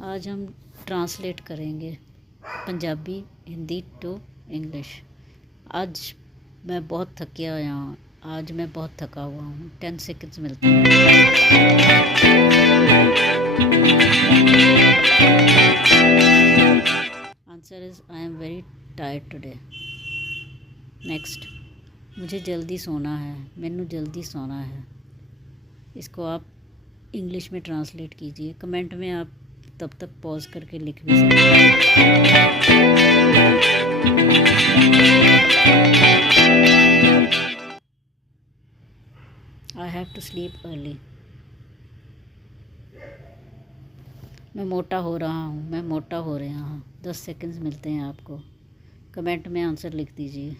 आज हम ट्रांसलेट करेंगे पंजाबी हिंदी टू इंग्लिश। आज मैं बहुत थका हुआ हूँ। आज मैं बहुत थका हुआ हूँ। 10 सेकंड्स मिलते हैं। Answer is I am very tired today. Next, मुझे जल्दी सोना है। मैनू जल्दी सोना है। इसको आप इंग्लिश में ट्रांसलेट कीजिए। कमेंट में आप तब तक पॉज करके लिख भी सकते हैं। I have to sleep early. मैं मोटा हो रहा हूँ। मैं मोटा हो रहा हूँ। 10 सेकंड्स मिलते हैं आपको। कमेंट में आंसर लिख दीजिए।